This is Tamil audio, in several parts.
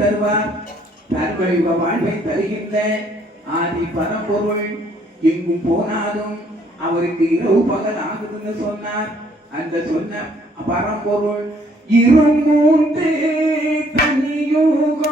தருவார் தற்கொலையுக வாழ்வை தருகின்ற ஆதி பரம்பொருள் எங்கும் போனாலும் அவருக்கு இரவு பகல் ஆகுதுன்னு சொன்னார். அந்த சொன்ன பரம்பொருள் இருமூன்று தனியுகம்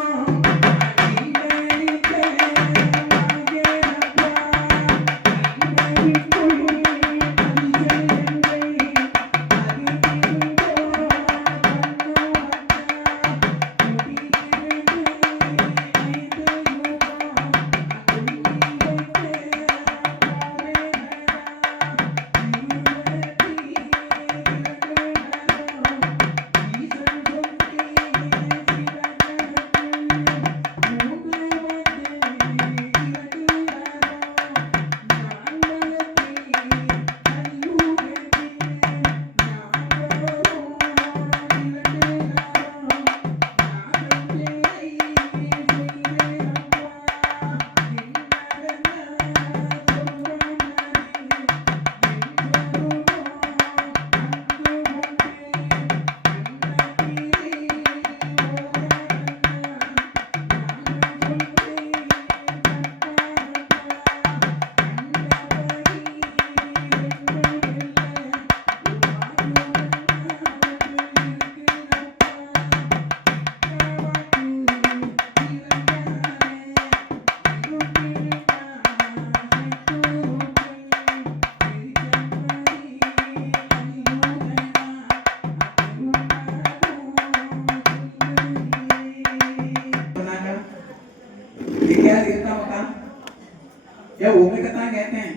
உங்ககிட்டதான் கேட்டேன்.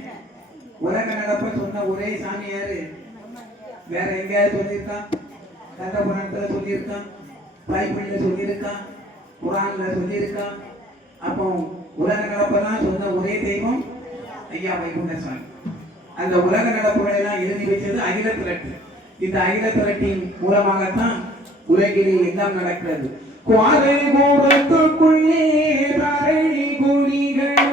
உலக நடப்ப சொன்ன ஒரே சாமி யாரு? வேற எங்கேயாவது சொல்லியிருக்கான்? கந்த புராணத்துல சொல்லியிருக்கான், பைபிள்ல சொல்லியிருக்கான், குரான்ல சொல்லியிருக்கான். அப்போ உலக நடப்பெல்லாம் சொன்ன ஒரே தெய்வம் ஐயா வைகுண்ட சுவாமி. அந்த உலக நடப்புகளை எல்லாம் எழுதி வச்சது அகில திரட்டு. இந்த அகில திரட்டின் மூலமாகத்தான் உலகிலே எல்லாம் நடக்கிறது. குவாரை கூடத்துக்குள்ளே தரணி குடிகளும்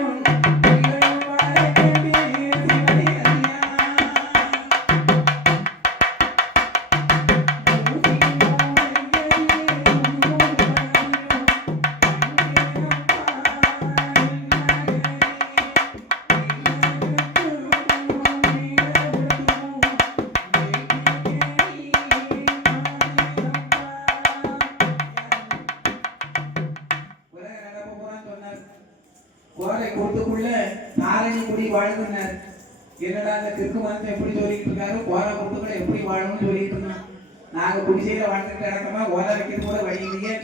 கோரை கூட்டுக்குள்ள தாரணி குடி வாழ்ந்தார். என்னடா அந்த கிற்கு மரத்தை எப்படி சொல்லிட்டு இருக்காரு, கோரை கூட்டுக்குள்ள எப்படி வாழணும்னு சொல்லிட்டு இருந்தான். நாங்க குடிசையில வாழ்ந்துட்டு இடக்கமா ஓலை வைக்கிறது கூட வழி இல்லையே,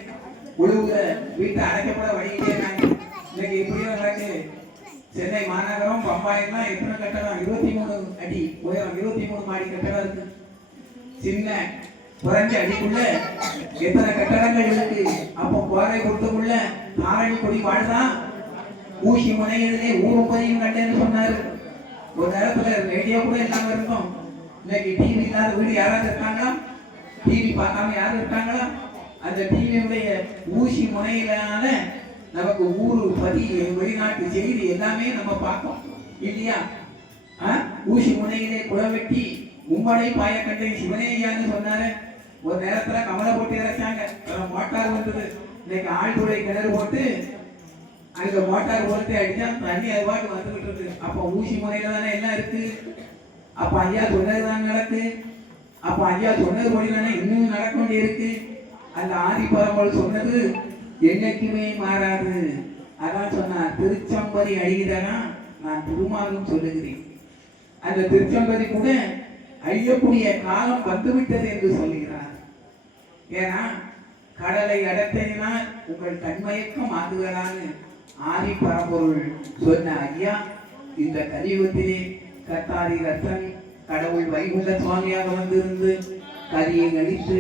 உழுவுல வீட்டை அடைக்கப்பட வழி இல்லையே. நாங்க இன்னைக்கு எப்படியோ நடக்கு. சென்னை மாநகரம் பம்பாயின்னா எத்தனை கட்டடம்? 23 அடி உயரம், 23 மாடி கட்டடம் இருக்கு. சின்ன குறைஞ்ச அடிக்குள்ள எத்தனை கட்டடங்கள் இருக்கு. அப்போ கோரை கூட்டுக்குள்ள தாரணி குடி வாழ்தான். ஊசி முனையிலே ஊரும்பதையும் கண்டேன்னு சொன்னாரு. ஒரு நேரத்துல ரேடியோ கூட இல்லாம இருக்கும். இன்னைக்கு டிவி இல்லாத வீடு யாராவது இருக்காங்களா? டிவி பார்க்காம யாரும் இருக்காங்களா? அந்த டிவியுடைய ஊசி முனையிலான நமக்கு ஊரு பதி, வெளிநாட்டு செய்தி எல்லாமே நம்ம பார்ப்போம் இல்லையா? ஊசி முனையிலே குளவெட்டி மும்மடை பாய கண்டேன் சிவனேயான்னு சொன்னாரு. ஒரு நேரத்துல கமலை போட்டு இறைச்சாங்க, மோட்டார் வந்தது. இன்னைக்கு ஆழ்துளை கிணறு போட்டு அங்க மோட்டார் ஓரத்தை அடிச்சா தண்ணி அது பாட்டு வந்துகிட்டு இருக்கு. அப்ப ஊசி முறையில தானே எல்லாம் இருக்கு. அப்ப ஐயா சொன்னதுதான் நடக்கு. அப்ப ஐயா சொன்னது போல தானே இன்னும் நடக்க வேண்டி இருக்கு. அந்த ஆதி பரம்பொருள் சொன்னது என்னைக்குமே மாறாது. அதான் சொன்னார், திருச்சம்பதி அழியுதனா நான் திருமாலும் சொல்லுகிறேன். அந்த திருச்சம்பதி கூட அழியக்கூடிய காலம் வந்துவிட்டது என்று சொல்லுகிறார். ஏன்னா கடலை அடத்தினால் உங்கள் கண்மயக்கம் ஆகுகிறான்னு ஆதி பரம்பொருள் சொன்ன ஐயா இந்த கலியுகத்திலே கத்தாரி ரத்தன் கடவுள் வைகுண்ட சுவாமியாக வந்திருந்து கரியை அழித்து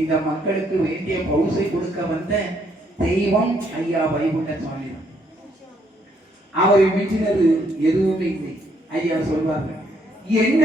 இந்த மக்களுக்கு வேண்டிய பவுசை கொடுக்க வந்த தெய்வம் ஐயா வைகுண்ட சுவாமி தான். அவரை மிஞ்சினது எதுவுமே இல்லை. ஐயா சொல்வார்கள், என்ன